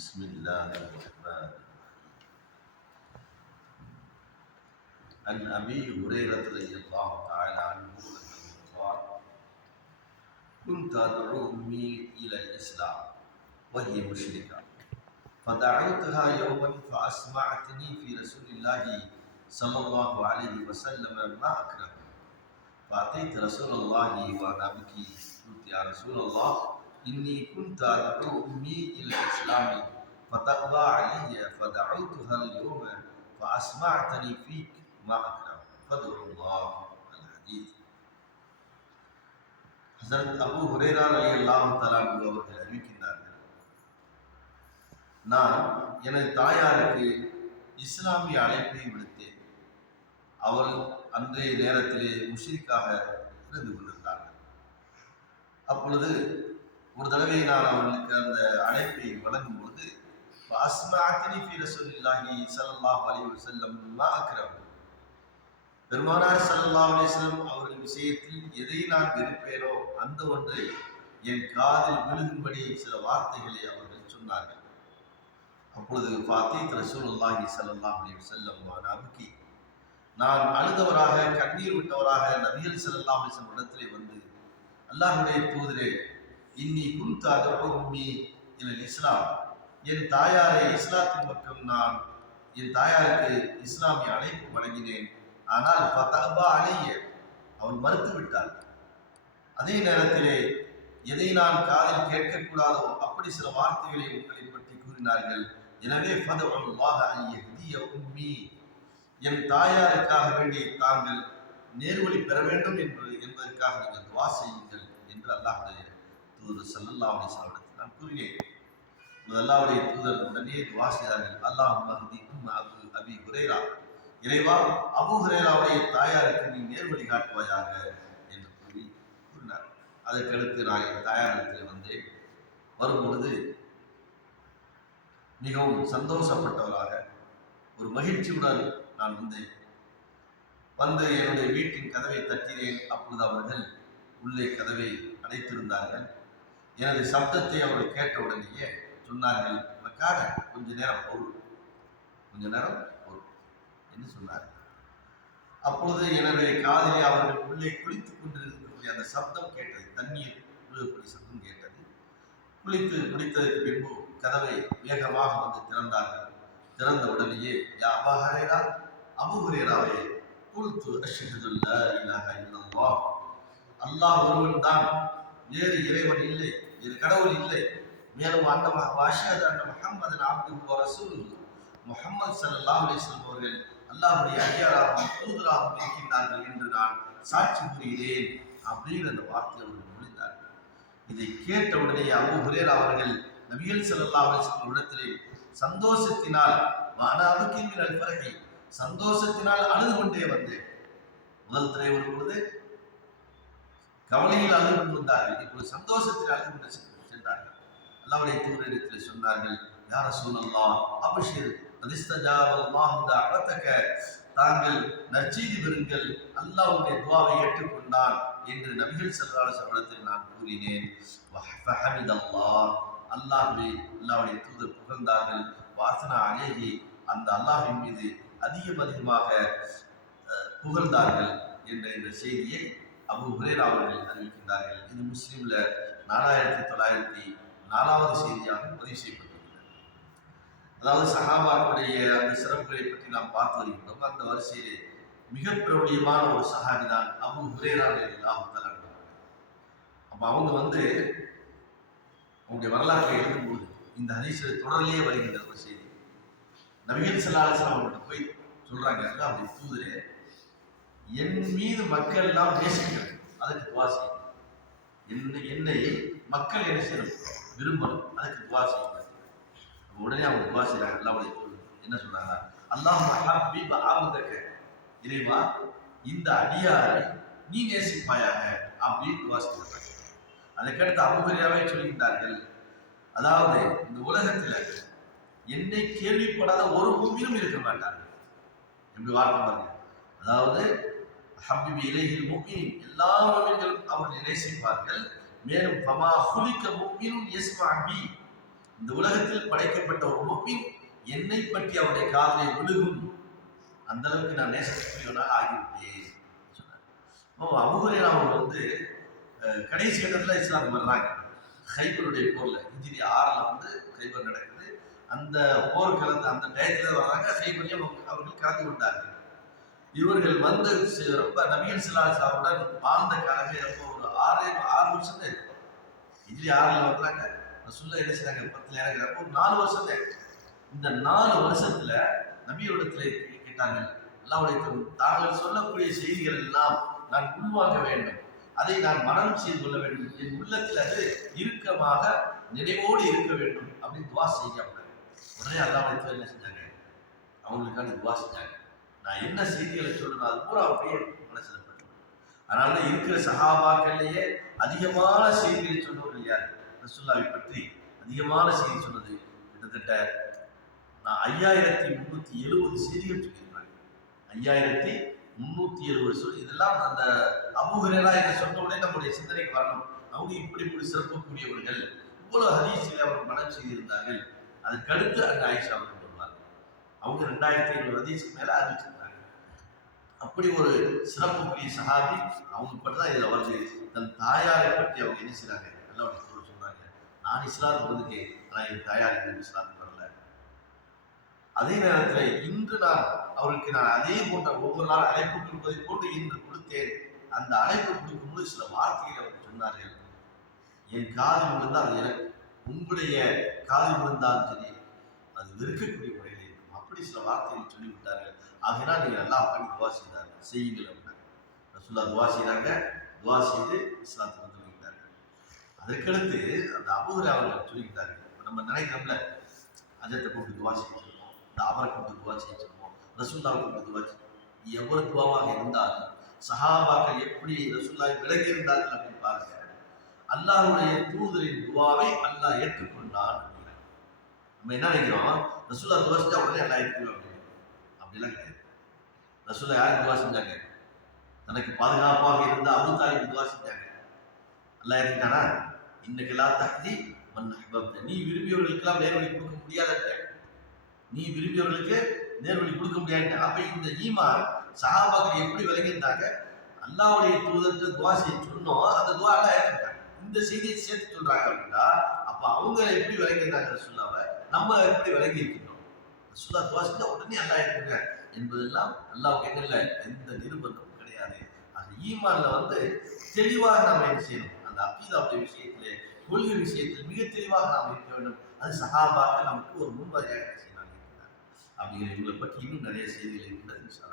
بسم الله الرحمن عن أبي هريرة رضي الله تعالى عنه قال كنت أدعو أمي إلى الإسلام وهي مشركة. فدعوتها يوما فأسمعتني في رسول الله صلى الله عليه وسلم ما اكره فأتيت رسول الله وأنا ابكي قلت يا رسول الله إني كنت أدعو أمي إلى الإسلام فتقضى علي فدعوتها اليوم فأسمعتني فيك ما أكره فادعوا الله الحديث ஹசரத் அபு ஹுரேரா அலி அல்லாஹு தலாபு அவர்கள் அறிவிக்கின்றார்கள் நான் எனது தாயாருக்கு இஸ்லாமிய அழைப்பை விடுத்தேன் அவள் அன்றைய நேரத்திலே முஷிரிக்காக இருந்து கொண்டிருந்தார்கள் அப்பொழுது ஒரு தடவை நான் அவர்களுக்கு அந்த அழைப்பை வழங்கும் பொழுது அஸ்மாத்தினி ஃபி ரசூலில்லாஹி ஸல்லல்லாஹு அலைஹி வஸல்லம் மா அக்ரம். பெருமானார் ஸல்லல்லாஹு அலைஹி அவர்கள் விஷயத்தில் எதை நான் வெறுப்பேனோ அந்த ஒன்றை என் காதில் விழுகும்படி சில வார்த்தைகளை அவர்கள் சொன்னார்கள். அப்பொழுது ஃபாத்தீத் ரசூலுல்லாஹி ஸல்லல்லாஹு அலைஹி வஸல்லம் நபுக்கி நான் அழுதவராக கண்ணீர் விட்டவராக நபிகள் ஸல்லல்லாஹு அலைஹி இடத்திலே வந்து அல்லாஹ்வுடைய தூதரே இன்னி குந்தா உம்மி என இஸ்லாம். என் தாயாரை இஸ்லாத்தின் பக்கம் நான் என் தாயாருக்கு இஸ்லாமிய அழைப்பு வழங்கினேன். ஆனால் பத்தகபா அலைய அவள் மறுத்து விட்டாள் அதே நேரத்திலே எதை நான் காதில் கேட்கக்கூடாதோ அப்படி சில வார்த்தைகளை உங்களை பற்றி கூறினார்கள். எனவே உம்மி. என் தாயாருக்காக வேண்டி தாங்கள் நேர்வழி பெற வேண்டும் என்று என்பதற்காக நீங்கள் துவா செய்யுங்கள் என்று அல்லாஹுடைய தூதர் சல்லல்லா அலிஸ்லாமிடத்தில் நான் கூறினேன் அல்லாவுடைய தூதர் உடனே துவா செய்தார்கள். அல்லாஹ் மஹதிக்கும் அபு அபி ஹுரேரா. இறைவா அபு ஹுரேராவுடைய தாயாருக்கு நீ நேர்வழி காட்டுவாயாக என்று கூறி கூறினார். அதற்கடுத்து நான் என் தாயாரிடத்தில் வந்தேன். வரும்பொழுது மிகவும் சந்தோஷப்பட்டவராக ஒரு மகிழ்ச்சியுடன் நான் வந்தேன். வந்து என்னுடைய வீட்டின் கதவை தட்டினேன். அப்பொழுது அவர்கள் உள்ளே கதவை அடைத்திருந்தார்கள். எனது சப்தத்தை அவர்கள் கேட்ட உடனேயே சொன்னார்கள் உனக்காக கொஞ்ச நேரம் பொருள் கொஞ்ச நேரம் பொருள் என்று சொன்னார்கள். அப்பொழுது என்னுடைய காதலி அவர்கள் உள்ளே குளித்துக் கொண்டிருக்கக்கூடிய அந்த சப்தம் கேட்டது தண்ணீர் விழுகக்கூடிய சப்தம் கேட்டது. குளித்து குடித்ததற்கு பின்பு கதவை வேகமாக வந்து திறந்தார்கள். திறந்த உடனேயே யா அபஹரேரா அபுஹரேராவே குல்து அஷ்ஹதுல்லா இலாஹ இல்லல்லாஹ். அல்லாஹ் ஒருவன் தான் வேறு இறைவன் இல்லை. இது கடவுள் இல்லை. மேலும் அந்த வாஷது அந்த முகமது ஆப்து ரசூல் முகமது சல்லாஹ் அலிஸ்லாம் அவர்கள் அல்லாஹுடைய அடியாராகவும் தூதராகவும் இருக்கின்றார்கள் என்று நான் சாட்சி கூறுகிறேன் அப்படின்னு அந்த வார்த்தை அவர்கள் முடிந்தார்கள் இதை கேட்ட உடனே அபு ஹுரேர் அவர்கள் நபிகள் சல்லா அலிஸ்லாம் இடத்திலே சந்தோஷத்தினால் வானாவுக்கு பிறகை சந்தோஷத்தினால் அழுது கொண்டே வந்தேன். முதல் தலைவர் பொழுது கவலையில் அழுது கொண்டு வந்தார்கள் இப்பொழுது சந்தோஷத்தில் அழுது கொண்டு சென்றார்கள். அல்லாவுடைய தூரிடத்தில் சொன்னார்கள் யார சூழல்லா அபிஷேர் தாங்கள் நற்செய்தி பெறுங்கள். அல்லாவுடைய துவாவை ஏற்றுக்கொண்டான் என்று நபிகள் செல்லாத சபலத்தில் நான் கூறினேன். அல்லாஹ் அல்லாவுடைய தூதர் புகழ்ந்தார்கள். வாசனா அழகி அந்த அல்லாஹின் மீது அதிகம் அதிகமாக புகழ்ந்தார்கள் என்ற இந்த செய்தியை அபு ஹுரேரா அவர்கள் அறிவிக்கின்றார்கள். இது முஸ்லீம்ல நாலாயிரத்தி தொள்ளாயிரத்தி நாலாவது செய்தியாக பதிவு செய்யப்பட்டிருக்கிறது. அதாவது சஹாபாக்களுடைய அந்த சிறப்புகளை பற்றி நாம் பார்த்து வருகின்றோம். அந்த வரிசையிலே மிக பிரபலியமான ஒரு சஹாபி தான் அபு ஹுரேரா அல்லாஹு அப்போ அவங்க வந்து அவங்களுடைய வரலாற்றை எழுதும்போது இந்த ஹதீஸில் தொடர்லேயே வருகின்ற ஒரு செய்தி. நபிகள் சல்லாஹ் அவங்கள்ட்ட போய் சொல்றாங்க அப்படி தூதரே என் மீது மக்கள் எல்லாம் நேசிக்கிறது. அதுக்கு துவாசி செய்யும் என்னை மக்கள் என்ன செய்யணும்? விரும்பணும். அதுக்கு துவாசி உடனே அவங்க துவாசிறாங்க அல்லாவுடைய என்ன சொல்றாங்க அல்லாஹ் ஹபீப் ஆபதக்க இறைவா இந்த அடியாரை நீ நேசிப்பாயாக. அப்படின்னு துவாசிக்கிறாங்க அதுக்கடுத்து அபுகரியாவே சொல்கின்றார்கள் அதாவது இந்த உலகத்தில் என்னை கேள்விப்படாத ஒரு பூமியிலும் இருக்க மாட்டார்கள். என்று வார்த்தை பாருங்க. அதாவது ஹபிபி இலையில் முக்கியம் எல்லா மனிதர்களும் அவர்கள் நேசிப்பார்கள் மேலும் பமா ஹுலிக்க முக்கியம் எஸ் பி. இந்த உலகத்தில் படைக்கப்பட்ட ஒரு முக்கியம் என்னை பற்றி அவருடைய காதலை விழுகும். அந்த அளவுக்கு நான் நேசத்துக்குரியவனாக ஆகிவிட்டேன் சொன்னார். அப்போ அவங்க வந்து கடைசி கட்டத்தில் இஸ்லாம் வர்றாங்க. ஹைபருடைய போர்ல இன்ஜினி ஆறில் வந்து ஹைபர் நடக்குது. அந்த போர் கலந்து அந்த டயத்துல வர்றாங்க. ஹைபர்லயும் அவங்க- அவர்கள் கலந்து கொண்டார்கள். இவர்கள் வந்து ரொம்ப நவீன சிலாசாவுடன் வாழ்ந்த காலமே ரொம்ப ஒரு ஆறு ஆறு வருஷத்தை இருக்கும். இட்லி ஆறுல வர்றாங்க சொல்ல என்ன செய்றாங்க? பத்துல இறங்குறப்போ நாலு வருஷத்தை இந்த நாலு வருஷத்துல நபியோடத்துல கேட்டாங்க அல்லாவுடைய தாங்கள் சொல்லக்கூடிய செய்திகள் எல்லாம் நான் உள்வாங்க வேண்டும். அதை நான் மனம் செய்து கொள்ள வேண்டும். என் உள்ளத்தில் அது இறுக்கமாக நினைவோடு இருக்க வேண்டும். அப்படின்னு துவா செய்ய உடனே அல்லாவுடைய என்ன செஞ்சாங்க? அவங்களுக்கான துவா செஞ்சாங்க. நான் என்ன செய்திகளை சொல்லணும் அது பூரா அப்படியே மனசில் அதனால இருக்கிற சகாபாக்கள்லேயே அதிகமான செய்திகளை சொன்னவர் யார்? ரசுல்லாவை பற்றி அதிகமான செய்தி சொன்னது கிட்டத்தட்ட நான் ஐயாயிரத்தி முன்னூத்தி எழுபது செய்திகள் சொல்லியிருக்காங்க. ஐயாயிரத்தி முன்னூத்தி எழுபது சொல் இதெல்லாம் அந்த அபுஹரேரா என்று சொன்ன உடனே நம்முடைய சிந்தனைக்கு வரணும். அவங்க இப்படி இப்படி சிறப்பக்கூடியவர்கள் இவ்வளவு ஹதீஸில் அவர் மனம் செய்திருந்தார்கள். அதுக்கடுத்து அந்த ஆயிஷா அவர்கள் அவங்க ரெண்டாயிரத்தி ஐநூறு ஹதீஸ்க்கு மேலே அறிவிச்சிருக்காங்க அப்படி ஒரு சிறப்புக்குரிய சஹாபி அவங்க பற்றி தான் இதில் வருது தன் தாயாரை பற்றி அவங்க என்ன செய்கிறாங்க நல்லா சொல்ல சொன்னாங்க நான் இஸ்லாத்துக்கு வந்துட்டேன். ஆனால் என் தாயார் இன்னும் இஸ்லாத்துக்கு வரல. அதே நேரத்தில் இன்று நான் அவருக்கு நான் அதே போன்ற ஒவ்வொரு நாள் அழைப்பு கொடுப்பதை போன்று இன்று கொடுத்தேன். அந்த அழைப்பு கொடுக்கும்போது சில வார்த்தைகளை அவர் சொன்னார்கள். என் காதில் விழுந்தால் அது எனக்கு உங்களுடைய காதில் விழுந்தாலும் சரி அது வெறுக்கக்கூடிய அப்படி சில வார்த்தைகள் சொல்லிவிட்டார்கள். ஆகையினால் நீங்கள் நல்லா பண்ணி துவா செய்தார்கள். செய்யுங்கள் அப்படின்னாங்க. ரசூல்லா துவா செய்கிறாங்க துவா செய்து இஸ்லாத்துக்கு வந்து வைக்கிறார்கள் அதற்கடுத்து அந்த அபூர் அவர்கள் சொல்லிவிட்டார்கள். நம்ம நினைக்கிறோம்ல அஜத்தை கூப்பிட்டு துவா செய்ய இந்த அவரை கூப்பிட்டு துவா செய்ய சொல்லுவோம் ரசூல்லாவை கூப்பிட்டு துவா செய்ய எவ்வளவு துவாவாக இருந்தாலும் சஹாபாக்கள் எப்படி ரசூல்லாவை விலகி இருந்தார்கள் அப்படின்னு பாருங்க அல்லாஹுடைய தூதரின் துவாவை அல்லாஹ் ஏற்றுக்கொண்டான். நம்ம என்ன நினைக்கிறோம்? ரசூலா துவா செஞ்சா உடனே எல்லாம் ஏற்றுக்கணும் அப்படின்னு. அப்படிலாம் கிடையாது. ரசூலா யாருக்கு துவா செஞ்சாங்க? தனக்கு பாதுகாப்பாக இருந்த அபு தாலிப் துவா செஞ்சாங்க. நல்லா இருக்கானா இன்னைக்கு எல்லாம் தகுதி மன் நீ விரும்பியவர்களுக்கெல்லாம் நேர்வழி கொடுக்க முடியாத நீ விரும்பியவர்களுக்கு நேர்வழி கொடுக்க முடியாது அப்ப இந்த ஈமான் சகாபாக்கள் எப்படி விளங்கியிருந்தாங்க? அல்லாவுடைய தூதர் துவா செய்ய சொன்னோம். அந்த துவா எல்லாம் ஏற்றுக்கிட்டாங்க இந்த செய்தியை சேர்த்து சொல்றாங்க அப்படின்னா அப்ப அவங்க எப்படி விளங்கியிருந்தாங்க சொல்லாவை நம்ம எப்படி விலகி இருக்கிறோம். சுதா துவாசித்த உடனே அல்லா ஏற்றுங்க என்பதெல்லாம் அல்லாவுக்கு என்ன எந்த நிர்பந்தமும் கிடையாது. அந்த ஈமான்ல வந்து தெளிவாக நாம் என்ன செய்யணும்? அந்த அக்கீதாவுடைய விஷயத்திலே கொள்கை விஷயத்தில் மிக தெளிவாக நாம் இருக்க வேண்டும். அது சகாபாக நமக்கு ஒரு முன்மாதிரியாக என்ன செய்யலாம் அப்படிங்கிற இவங்களை பற்றி இன்னும் நிறைய செய்திகள் இருக்கிறது இன்ஷா